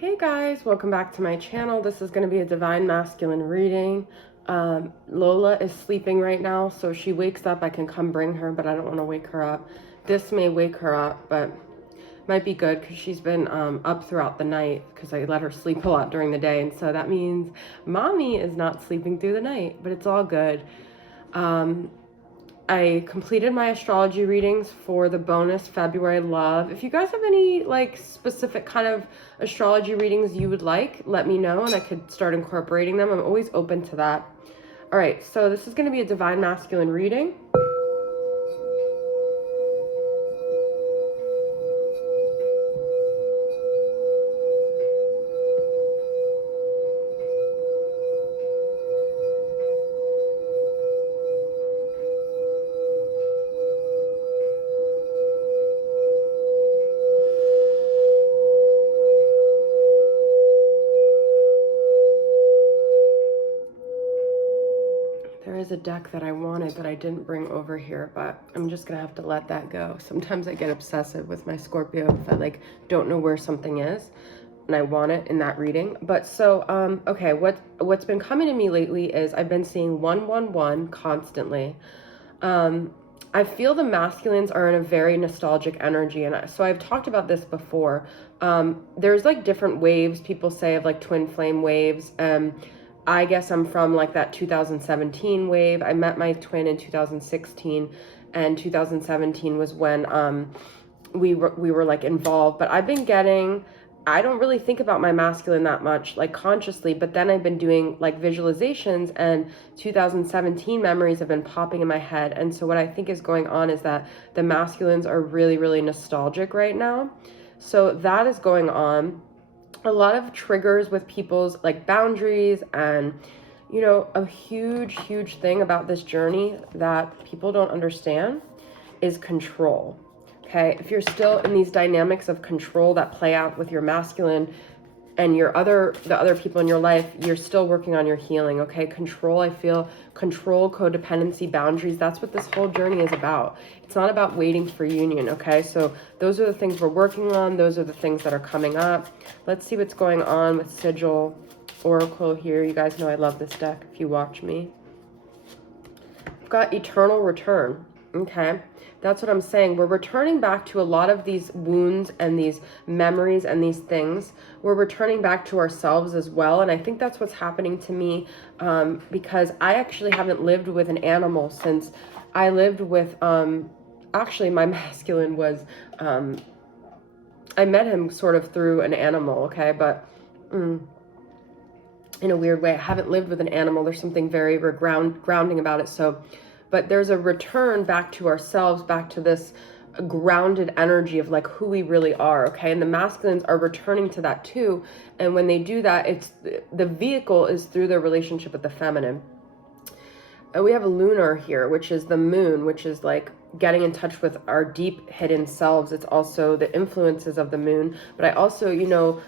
Hey guys, welcome back to my channel. This is going to be a Divine Masculine reading. Lola is sleeping right now, so she wakes up, I can come bring her, but I don't want to wake her up. This may wake her up, but might be good because she's been up throughout the night because I let her sleep a lot during the day, and so that means mommy is not sleeping through the night, but it's all good. I completed my astrology readings for the bonus February love. If you guys have any like specific kind of astrology readings you would like, let me know and I could start incorporating them. I'm always open to that. All right, so this is going to be a Divine Masculine reading. There is a deck that I wanted that I didn't bring over here, but I'm just gonna have to let that go. Sometimes I get obsessive with my Scorpio if I like don't know where something is and I want it in that reading. But so okay, what's been coming to me lately is I've been seeing 111 constantly. I feel the masculines are in a very nostalgic energy, and so I've talked about this before. There's like different waves people say of like twin flame waves. I guess I'm from like that 2017 wave. I met my twin in 2016, and 2017 was when we were like involved. But I've been getting, I don't really think about my masculine that much, like consciously, but then I've been doing like visualizations, and 2017 memories have been popping in my head. And so what I think is going on is that the masculines are really, really nostalgic right now. So that is going on. A lot of triggers with people's like boundaries, and you know, a huge thing about this journey that people don't understand is control. Okay, if you're still in these dynamics of control that play out with your masculine and the other people in your life, you're still working on your healing. Okay, control, I feel control, codependency, boundaries, that's what this whole journey is about. It's not about waiting for union. Okay, so those are the things we're working on. Those are the things that are coming up. Let's see what's going on with Sigil Oracle here. You guys know I love this deck if you watch me. I've got Eternal Return. Okay, that's what I'm saying. We're returning back to a lot of these wounds and these memories and these things. We're returning back to ourselves as well. And I think that's what's happening to me, because I actually haven't lived with an animal since I lived with, actually my masculine was, I met him sort of through an animal, okay? But in a weird way, I haven't lived with an animal. There's something very grounding about it. So, but there's a return back to ourselves, back to this grounded energy of like who we really are. Okay, and the masculines are returning to that too. And when they do that, it's the vehicle is through their relationship with the feminine. And we have a lunar here, which is the moon, which is like getting in touch with our deep hidden selves. It's also the influences of the moon. But I also, you know,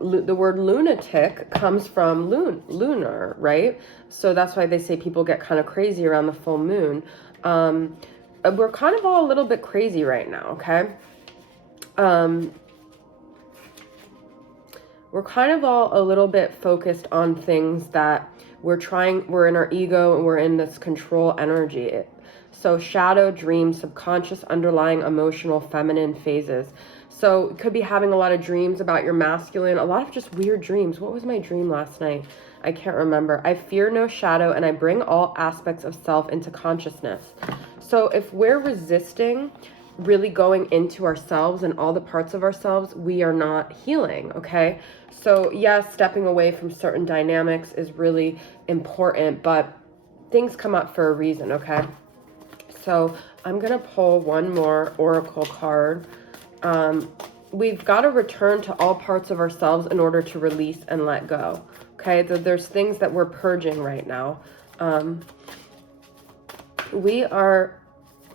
the word lunatic comes from lunar, right? So that's why they say people get kind of crazy around the full moon. We're kind of all a little bit crazy right now, okay? We're kind of all a little bit focused on things that we're in our ego and we're in this control energy. So shadow, dreams, subconscious, underlying emotional feminine phases. So it could be having a lot of dreams about your masculine, a lot of just weird dreams. What was my dream last night? I can't remember. I fear no shadow and I bring all aspects of self into consciousness. So if we're resisting really going into ourselves and all the parts of ourselves, we are not healing, okay? So yes, stepping away from certain dynamics is really important, but things come up for a reason, okay? So I'm gonna pull one more oracle card. We've got to return to all parts of ourselves in order to release and let go. Okay, there's things that we're purging right now. We are,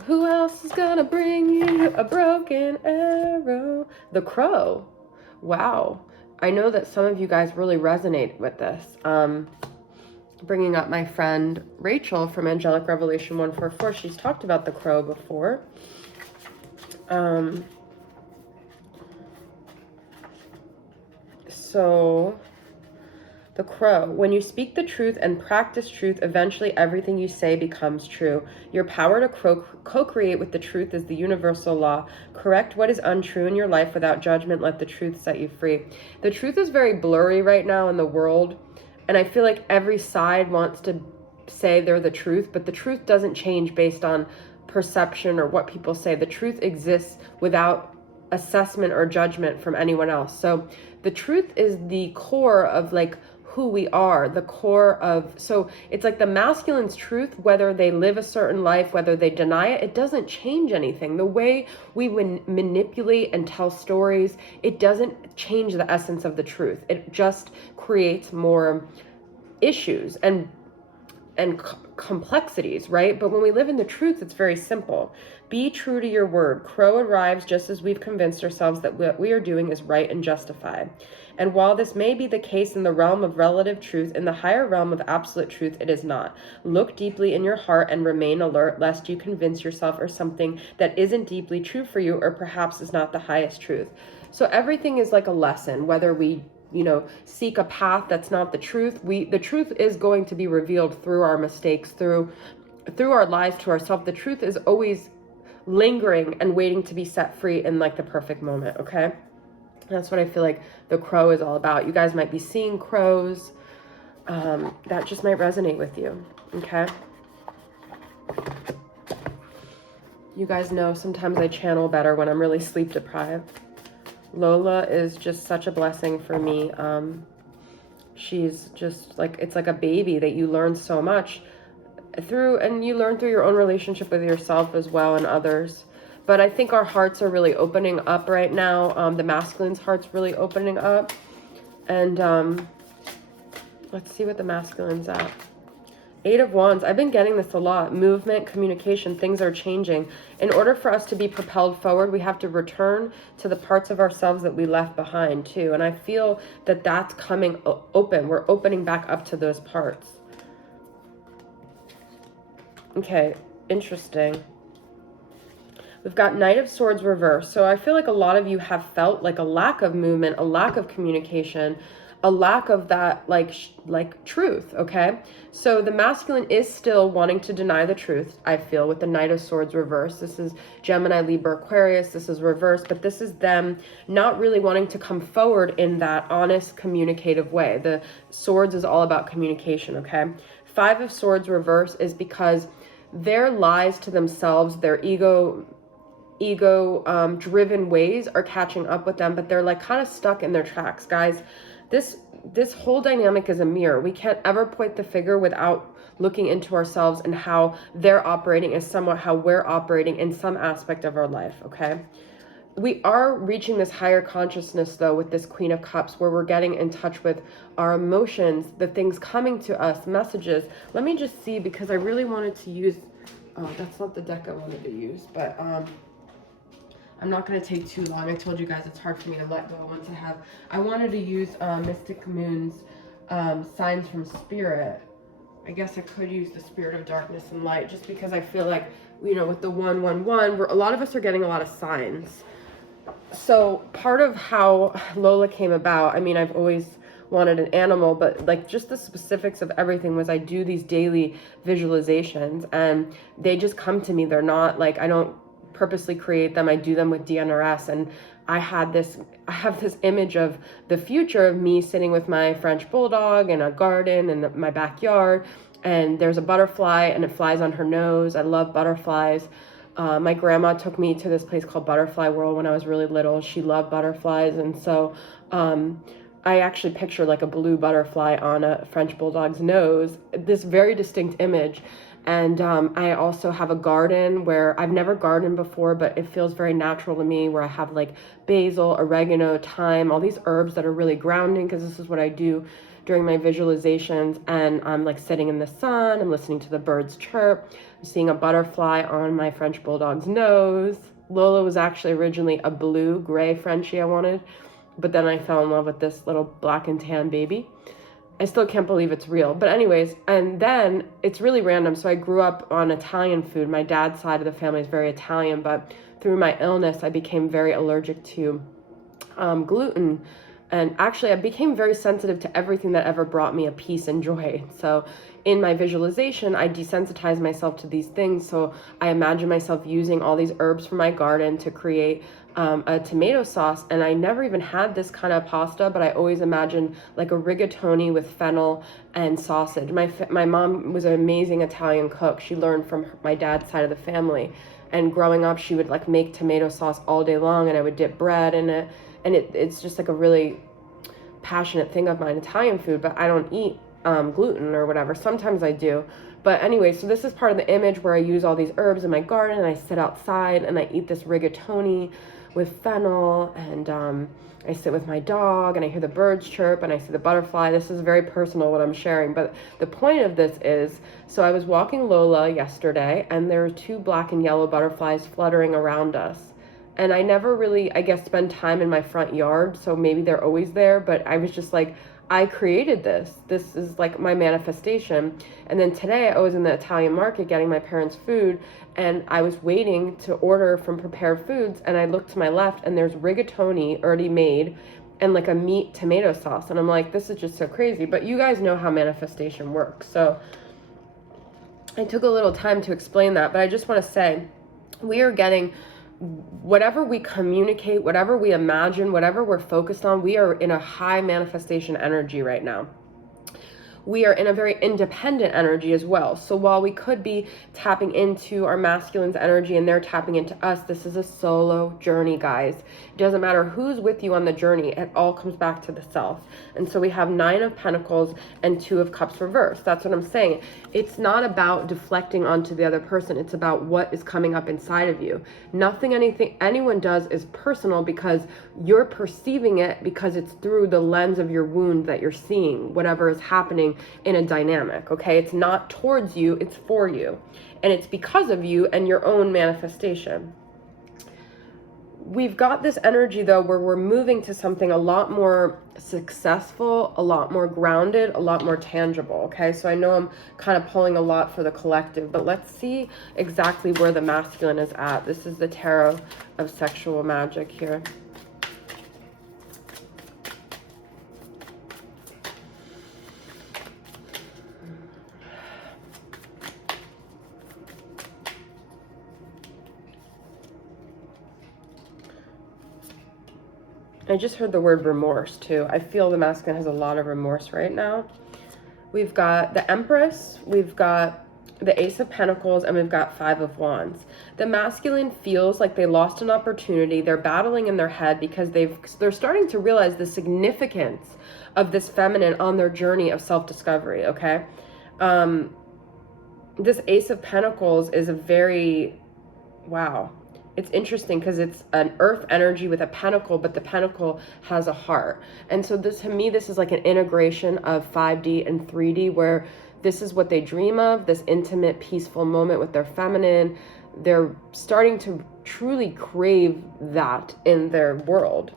who else is gonna bring you a broken arrow? The Crow. Wow. I know that some of you guys really resonate with this. Bringing up my friend Rachel from Angelic Revelation 144. She's talked about the Crow before. So the crow, when you speak the truth and practice truth, eventually everything you say becomes true. Your power to co-create with the truth is the universal law. Correct what is untrue in your life without judgment. Let the truth set you free. The truth is very blurry right now in the world, and I feel like every side wants to say they're the truth, but the truth doesn't change based on perception or what people say. The truth exists without assessment or judgment from anyone else. So the truth is the core of like who we are, the core of, so it's like the masculine's truth, whether they live a certain life, whether they deny it, it doesn't change anything. The way we manipulate and tell stories, it doesn't change the essence of the truth. It just creates more issues and complexities, right? But when we live in the truth, it's very simple. Be true to your word. Crow arrives just as we've convinced ourselves that what we are doing is right and justified. And while this may be the case in the realm of relative truth, in the higher realm of absolute truth, it is not. Look deeply in your heart and remain alert, lest you convince yourself or something that isn't deeply true for you, or perhaps is not the highest truth. So everything is like a lesson, whether we seek a path that's not the truth. The truth is going to be revealed through our mistakes, through our lies to ourselves. The truth is always lingering and waiting to be set free in like the perfect moment. Okay, that's what I feel like the crow is all about. You guys might be seeing crows. That just might resonate with you. Okay, you guys know sometimes I channel better when I'm really sleep deprived. Lola is just such a blessing for me. She's just like, it's like a baby that you learn so much through, and you learn through your own relationship with yourself as well and others. But I think our hearts are really opening up right now. The masculine's heart's really opening up. And let's see what the masculine's at. 8 of Wands. I've been getting this a lot. Movement, communication, things are changing. In order for us to be propelled forward, we have to return to the parts of ourselves that we left behind too. And I feel that that's coming open. We're opening back up to those parts. Okay, interesting. We've got Knight of Swords reversed. So I feel like a lot of you have felt like a lack of movement, a lack of communication, a lack of that like truth. Okay, so the masculine is still wanting to deny the truth, I feel, with the Knight of Swords reversed. This is Gemini, Libra, Aquarius. This is reversed, but this is them not really wanting to come forward in that honest communicative way. The swords is all about communication. Okay, 5 of Swords reverse is because their lies to themselves, their ego driven ways are catching up with them, but they're like kind of stuck in their tracks. Guys, this whole dynamic is a mirror. We can't ever point the finger without looking into ourselves, and how they're operating is somewhat how we're operating in some aspect of our life. Okay, we are reaching this higher consciousness though with this Queen of Cups, where we're getting in touch with our emotions, the things coming to us, messages. Let me just see, because I really wanted to use, oh, that's not the deck I wanted to use, but I'm not going to take too long. I told you guys it's hard for me to let go once I wanted to use Mystic Moon's Signs from Spirit. I guess I could use the Spirit of Darkness and Light, just because I feel like, with the 111, a lot of us are getting a lot of signs. So part of how Lola came about, I mean, I've always wanted an animal, but like just the specifics of everything was I do these daily visualizations and they just come to me. They're not like, I don't purposely create them. I do them with DNRS, and I have this image of the future of me sitting with my French bulldog in a garden in my backyard, and there's a butterfly and it flies on her nose. I love butterflies. My grandma took me to this place called Butterfly World when I was really little. She loved butterflies, and so I actually picture like a blue butterfly on a French bulldog's nose, this very distinct image. And I also have a garden where I've never gardened before, but it feels very natural to me, where I have like basil, oregano, thyme, all these herbs that are really grounding, because this is what I do during my visualizations. And I'm like sitting in the sun, I'm listening to the birds chirp, I'm seeing a butterfly on my French bulldog's nose. Lola was actually originally a blue-gray Frenchie I wanted, but then I fell in love with this little black and tan baby. I still can't believe it's real. But anyways, and then it's really random. So I grew up on Italian food. My dad's side of the family is very Italian, but through my illness, I became very allergic to gluten. And actually, I became very sensitive to everything that ever brought me a peace and joy. So in my visualization, I desensitized myself to these things. So I imagine myself using all these herbs from my garden to create a tomato sauce. And I never even had this kind of pasta, but I always imagined like a rigatoni with fennel and sausage. My mom was an amazing Italian cook. She learned from my dad's side of the family. And growing up, she would like make tomato sauce all day long, and I would dip bread in it. And it's just like a really passionate thing of mine, Italian food, but I don't eat gluten or whatever. Sometimes I do. But anyway, so this is part of the image where I use all these herbs in my garden, and I sit outside and I eat this rigatoni with fennel, and I sit with my dog and I hear the birds chirp and I see the butterfly. This is very personal what I'm sharing, but the point of this is, so I was walking Lola yesterday and there were 2 black and yellow butterflies fluttering around us. And I never really, I guess, spend time in my front yard, so maybe they're always there, but I was just like, I created this. This is like my manifestation. And then today I was in the Italian market getting my parents' food, and I was waiting to order from Prepared Foods, and I looked to my left and there's rigatoni already made and like a meat tomato sauce. And I'm like, this is just so crazy. But you guys know how manifestation works. So I took a little time to explain that, but I just want to say we are getting whatever we communicate, whatever we imagine, whatever we're focused on, we are in a high manifestation energy right now. We are in a very independent energy as well. So while we could be tapping into our masculine's energy and they're tapping into us, this is a solo journey, guys. It doesn't matter who's with you on the journey. It all comes back to the self. And so we have 9 of Pentacles and 2 of Cups reversed. That's what I'm saying. It's not about deflecting onto the other person. It's about what is coming up inside of you. Nothing, anything anyone does is personal because you're perceiving it because it's through the lens of your wound that you're seeing whatever is happening in a dynamic, okay? It's not towards you, it's for you. And it's because of you and your own manifestation. We've got this energy though where we're moving to something a lot more successful, a lot more grounded, a lot more tangible, okay? So I know I'm kind of pulling a lot for the collective, but let's see exactly where the masculine is at. This is the Tarot of Sexual Magic here. I just heard the word remorse too. I feel the masculine has a lot of remorse right now. We've got the Empress, we've got the Ace of Pentacles, and we've got 5 of Wands. The masculine feels like they lost an opportunity. They're battling in their head because they're starting to realize the significance of this feminine on their journey of self-discovery, okay? This Ace of Pentacles is a very, wow. It's interesting because it's an earth energy with a pentacle, but the pentacle has a heart. And so this, to me, this is like an integration of 5D and 3D where this is what they dream of, this intimate, peaceful moment with their feminine. They're starting to truly crave that in their world.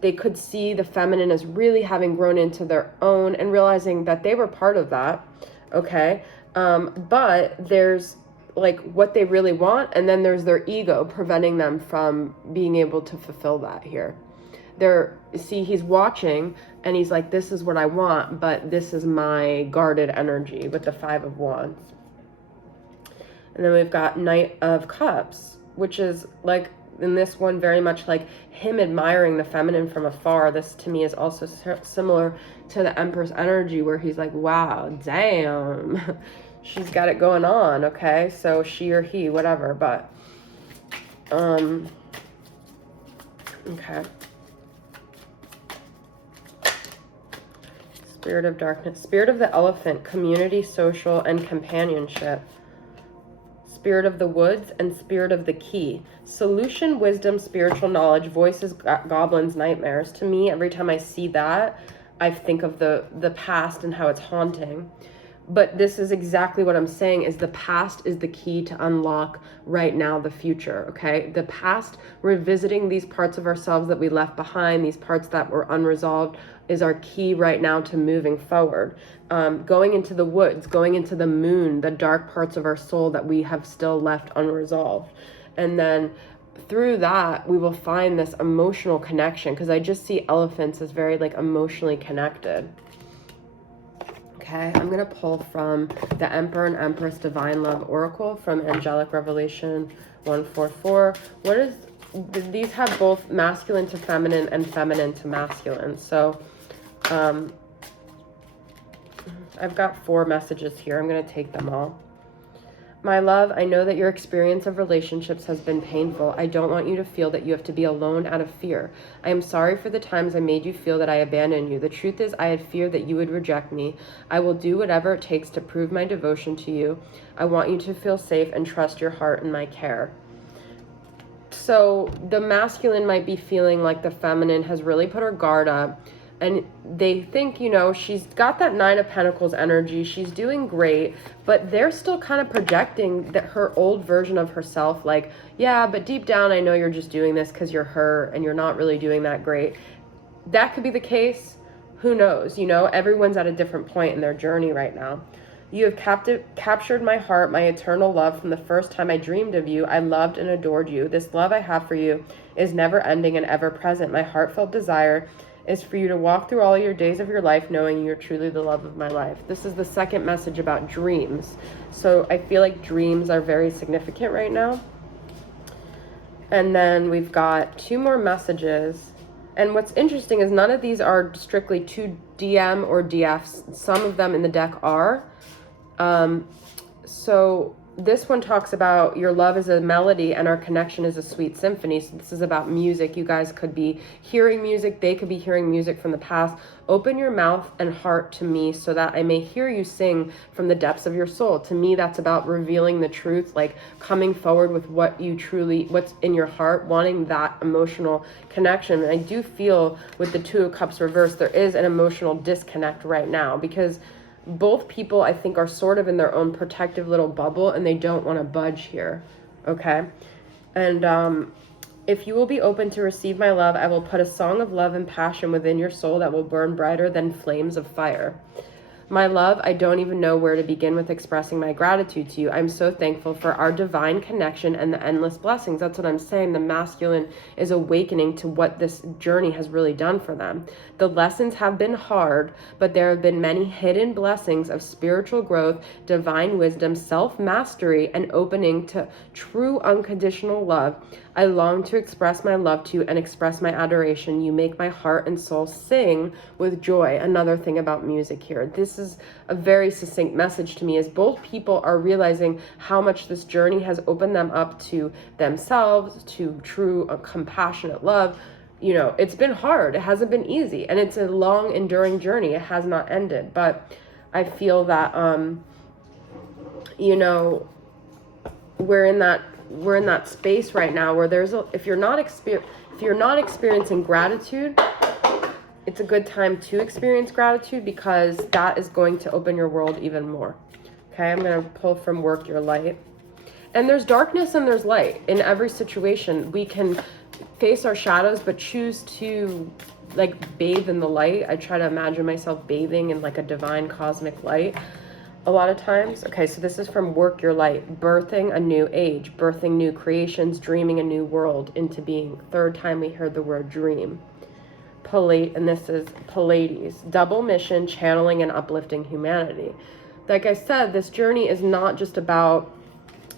They could see the feminine as really having grown into their own and realizing that they were part of that, okay? But there's like what they really want, and then there's their ego preventing them from being able to fulfill that here. See, he's watching and he's like, this is what I want, but this is my guarded energy with the 5 of Wands. And then we've got Knight of Cups, which is like, in this one, very much like him admiring the feminine from afar. This to me is also similar to the Empress energy where he's like, wow, damn. She's got it going on, okay? So she or he, whatever, but, okay. Spirit of Darkness. Spirit of the Elephant, community, social, and companionship. Spirit of the Woods and Spirit of the Key. Solution, wisdom, spiritual knowledge, voices, goblins, nightmares. To me, every time I see that, I think of the past and how it's haunting. But this is exactly what I'm saying, is the past is the key to unlock right now the future, okay? The past, revisiting these parts of ourselves that we left behind, these parts that were unresolved, is our key right now to moving forward. Going into the woods, going into the moon, the dark parts of our soul that we have still left unresolved. And then through that, we will find this emotional connection, because I just see elephants as very like emotionally connected. Okay, I'm going to pull from the Emperor and Empress Divine Love Oracle from Angelic Revelation 144. What is, these have both masculine to feminine and feminine to masculine. So I've got 4 messages here. I'm going to take them all. My love, I know that your experience of relationships has been painful. I don't want you to feel that you have to be alone out of fear. I am sorry for the times I made you feel that I abandoned you. The truth is, I had feared that you would reject me. I will do whatever it takes to prove my devotion to you. I want you to feel safe and trust your heart and my care. So the masculine might be feeling like the feminine has really put her guard up. And they think, you know, she's got that 9 of Pentacles energy. She's doing great, but they're still kind of projecting that her old version of herself, like, yeah, but deep down, I know you're just doing this because you're her and you're not really doing that great. That could be the case. Who knows? You know, everyone's at a different point in their journey right now. You have captured my heart, my eternal love. From the first time I dreamed of you, I loved and adored you. This love I have for you is never ending and ever present. My heartfelt desire is for you to walk through all your days of your life knowing you're truly the love of my life. This is the second message about dreams. So I feel like dreams are very significant right now. And then we've got 2 more messages. And what's interesting is none of these are strictly to DM or DFs. Some of them in the deck are. So this one talks about your love is a melody and our connection is a sweet symphony. So this is about music. You guys could be hearing music. They could be hearing music from the past. Open your mouth and heart to me so that I may hear you sing from the depths of your soul. To me, that's about revealing the truth, like coming forward with what's in your heart, wanting that emotional connection. And I do feel with the 2 of Cups reversed, there is an emotional disconnect right now, because both people, I think, are sort of in their own protective little bubble and they don't want to budge here. Okay. And if you will be open to receive my love, I will put a song of love and passion within your soul that will burn brighter than flames of fire. My love, I don't even know where to begin with expressing my gratitude to you. I'm so thankful for our divine connection and the endless blessings. That's what I'm saying. The masculine is awakening to what this journey has really done for them. The lessons have been hard, but there have been many hidden blessings of spiritual growth, divine wisdom, self-mastery, and opening to true unconditional love. I long to express my love to you and express my adoration. You make my heart and soul sing with joy. Another thing about music here. This is a very succinct message to me, as both people are realizing how much this journey has opened them up to themselves, to true, compassionate love. You know, it's been hard. It hasn't been easy. And it's a long, enduring journey. It has not ended. But I feel that, you know, we're in that space right now where if you're not experiencing gratitude, it's a good time to experience gratitude, because that is going to open your world even more. Okay, I'm going to pull from Work Your Light. And there's darkness and there's light in every situation. We can face our shadows, but choose to like bathe in the light. I try to imagine myself bathing in like a divine cosmic light a lot of times. Okay, so this is from Work Your Light. Birthing a new age, birthing new creations, dreaming a new world into being. Third time we heard the word dream. And this is Pleiades. Double mission, channeling and uplifting humanity. Like I said, this journey is not just about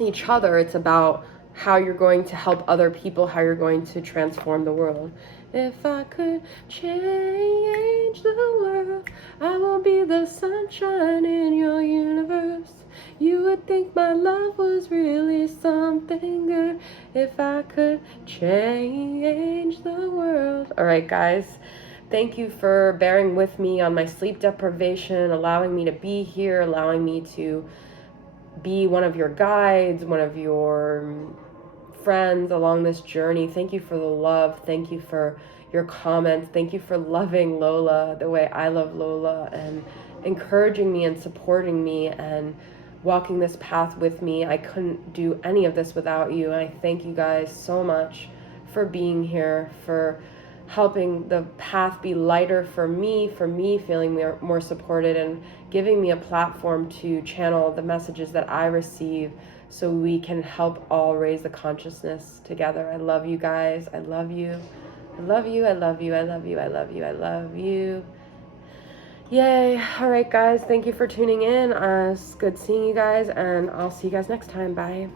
each other. It's about how you're going to help other people, how you're going to transform the world. If I could change the world, I will be the sunshine in your universe. You would think my love was really something good if I could change the world. All right, guys. Thank you for bearing with me on my sleep deprivation, allowing me to be here, allowing me to be one of your guides, one of your friends along this journey. Thank you for the love. Thank you for your comments. Thank you for loving Lola the way I love Lola, and encouraging me and supporting me and walking this path with me. I couldn't do any of this without you. And I thank you guys so much for being here, for helping the path be lighter for me feeling more supported, and giving me a platform to channel the messages that I receive so we can help all raise the consciousness together. I love you guys. I love you. I love you. I love you. I love you. I love you. I love you. Yay. All right, guys. Thank you for tuning in. It's good seeing you guys, and I'll see you guys next time. Bye.